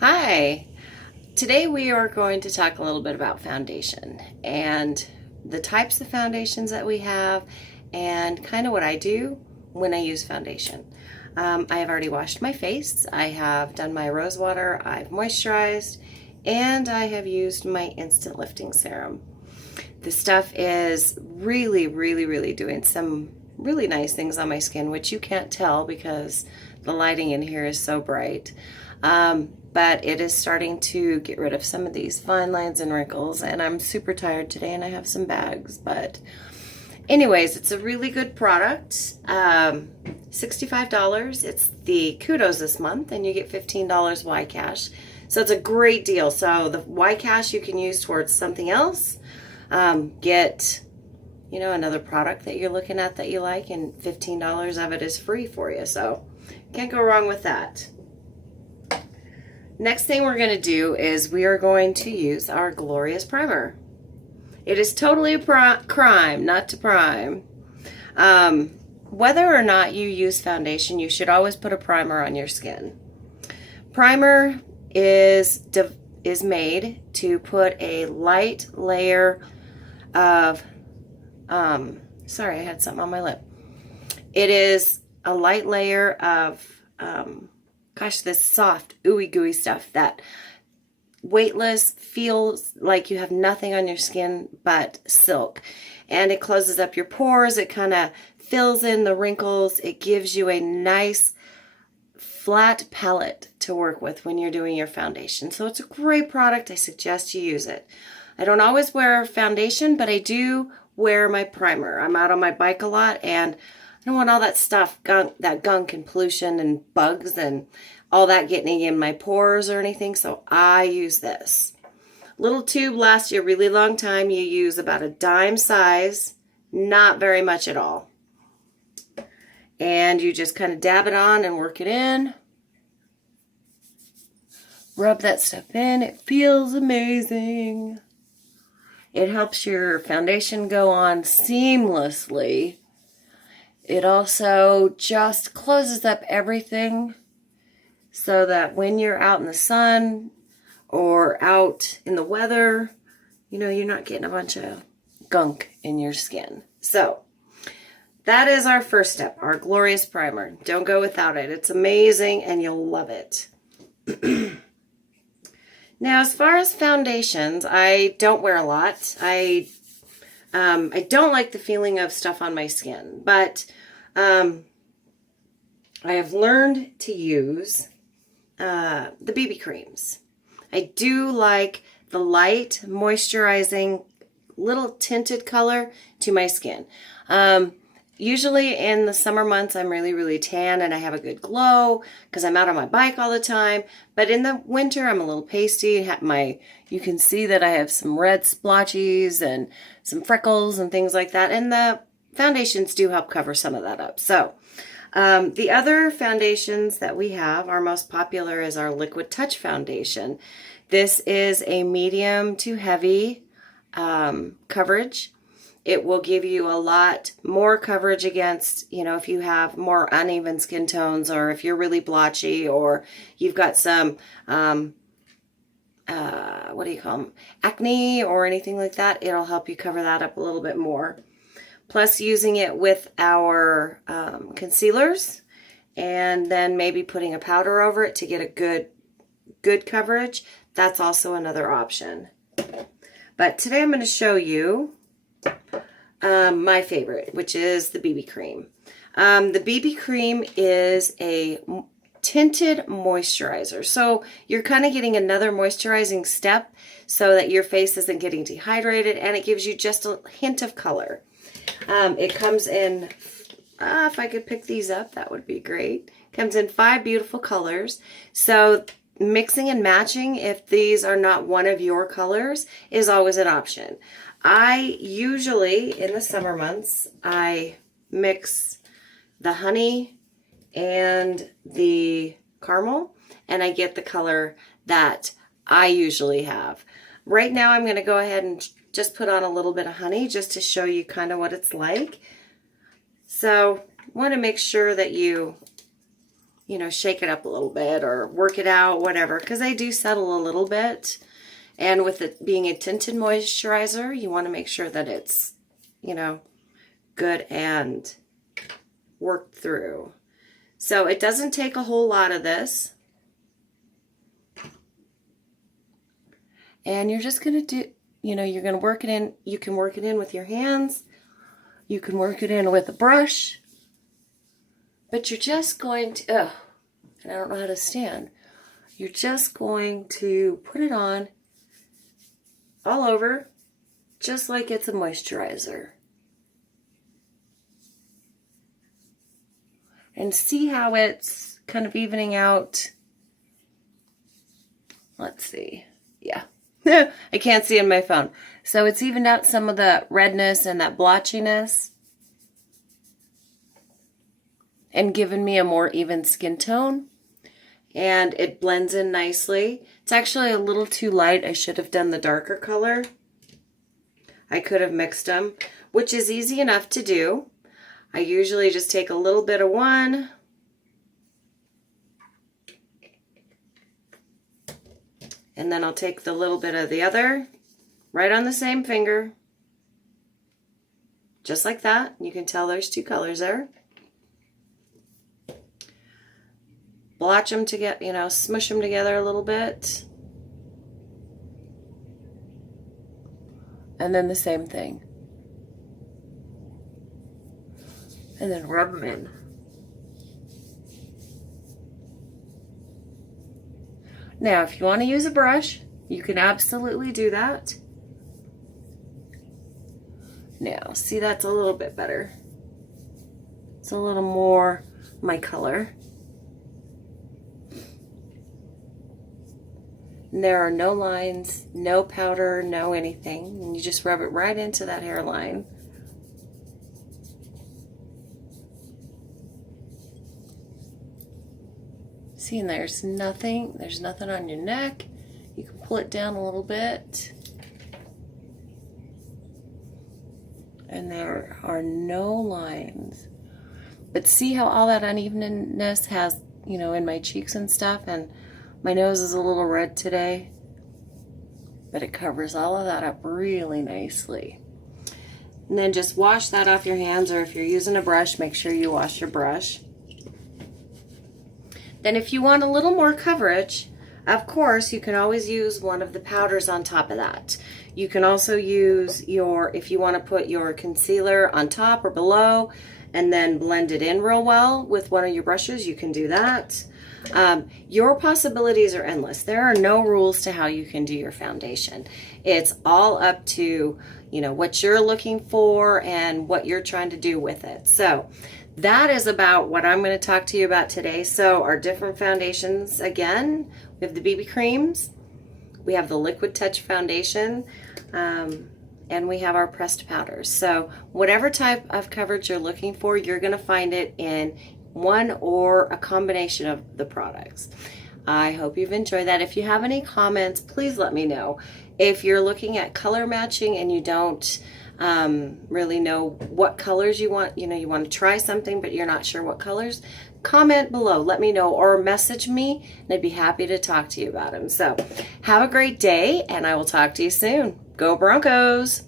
Hi. Today we are going to talk a little bit about foundation and the types of foundations that we have and kind of what I do when I use foundation. I have already washed my face. I have done my rose water. I've moisturized and I have used my instant lifting serum. This stuff is really doing some really nice things on my skin, which you can't tell because the lighting in here is so bright. But it is starting to get rid of some of these fine lines and wrinkles, and I'm super tired today and I have some bags. But anyways, it's a really good product. $65. It's the Kudos this month, and you get $15 YCash. So it's a great deal. So the YCash you can use towards something else. Get, another product that you're looking at that you like, and $15 of it is free for you. So can't go wrong with that. Next thing we're going to do is we are going to use our Glorious Primer. It is totally a crime not to prime. Whether or not you use foundation, you should always put a primer on your skin. Primer is made to put a light layer of, sorry, I had something on my lip. It is a light layer of, this soft, ooey gooey stuff that weightless, feels like you have nothing on your skin but silk. And it closes up your pores. It kind of fills in the wrinkles. It gives you a nice flat palette to work with when you're doing your foundation. So it's a great product. I suggest you use it. I don't always wear foundation, but I do wear my primer. I'm out on my bike a lot, and I don't want all that stuff, that gunk and pollution and bugs and all that getting in my pores or anything, so I use this. Little tube lasts you a really long time. You use about a dime size, not very much at all. And you just kind of dab it on and work it in. Rub that stuff in. It feels amazing. It helps your foundation go on seamlessly. It also just closes up everything so that when you're out in the sun or out in the weather, you're not getting a bunch of gunk in your skin. So that is our first step, our Glorious Primer. Don't go without it. It's amazing and you'll love it. Now, as far as foundations, I don't wear a lot. I don't like the feeling of stuff on my skin, but I have learned to use the BB creams. I do like the light, moisturizing, little tinted color to my skin. Usually in the summer months, I'm really tan and I have a good glow because I'm out on my bike all the time. But in the winter, I'm a little pasty. You can see that I have some red splotches and some freckles and things like that. And the foundations do help cover some of that up. So the other foundations that we have, our most popular is our Liquid Touch foundation. This is a medium to heavy coverage. It will give you a lot more coverage against, if you have more uneven skin tones, or if you're really blotchy, or you've got some, acne or anything like that. It'll help you cover that up a little bit more. Plus using it with our concealers, and then maybe putting a powder over it to get a good coverage. That's also another option. But today I'm going to show you my favorite, which is the BB cream. The BB cream is a tinted moisturizer. So you're kind of getting another moisturizing step so that your face isn't getting dehydrated, and it gives you just a hint of color. It comes in, if I could pick these up, that would be great. Comes in 5 beautiful colors. So mixing and matching, if these are not one of your colors, is always an option. I usually, in the summer months, I mix the honey and the caramel, and I get the color that I usually have. Right now, I'm going to go ahead and just put on a little bit of honey just to show you kind of what it's like. So, want to make sure that you you know, shake it up a little bit or work it out, whatever, because they do settle a little bit. And with it being a tinted moisturizer, you want to make sure that it's, you know, good and worked through. So it doesn't take a whole lot of this. And you're just going to do, you know, you're going to work it in. You can work it in with your hands. You can work it in with a brush. But you're just going to, and I don't know how to stand. You're just going to put it on all over, just like it's a moisturizer. And see how it's kind of evening out. Let's see. Yeah. I can't see on my phone. So it's evened out some of the redness and that blotchiness, and given me a more even skin tone. And it blends in nicely. It's actually a little too light. I should have done the darker color. I could have mixed them, which is easy enough to do. I usually just take a little bit of one. And then I'll take the little bit of the other, right on the same finger. Just like that. You can tell there's two colors there. Blotch them together, you know, smush them together a little bit. And then the same thing. And then rub them in. Now, if you want to use a brush, you can absolutely do that. Now, see, that's a little bit better. It's a little more my color. And there are no lines, no powder, no anything. And you just rub it right into that hairline. See, and there's nothing on your neck. You can pull it down a little bit. And there are no lines. But see how all that unevenness has, you know, in my cheeks and stuff, and my nose is a little red today. But it covers all of that up really nicely. And then just wash that off your hands, or if you're using a brush, make sure you wash your brush. Then if you want a little more coverage, of course, you can always use one of the powders on top of that. You can also use if you want to put your concealer on top or below and then blend it in real well with one of your brushes, you can do that. Your possibilities are endless. There are no rules to how you can do your foundation. It's all up to, you know, what you're looking for and what you're trying to do with it. So that is about what I'm going to talk to you about today. So our different foundations, again, we have the BB creams, we have the Liquid Touch foundation, and we have our pressed powders. So whatever type of coverage you're looking for, you're going to find it in one or a combination of the products. I hope you've enjoyed that. If you have any comments, please let me know. If you're looking at color matching and you don't really know what colors you want, you know, you want to try something but you're not sure what colors, comment below, let me know, or message me and I'd be happy to talk to you about them. So have a great day and I will talk to you soon. Go Broncos!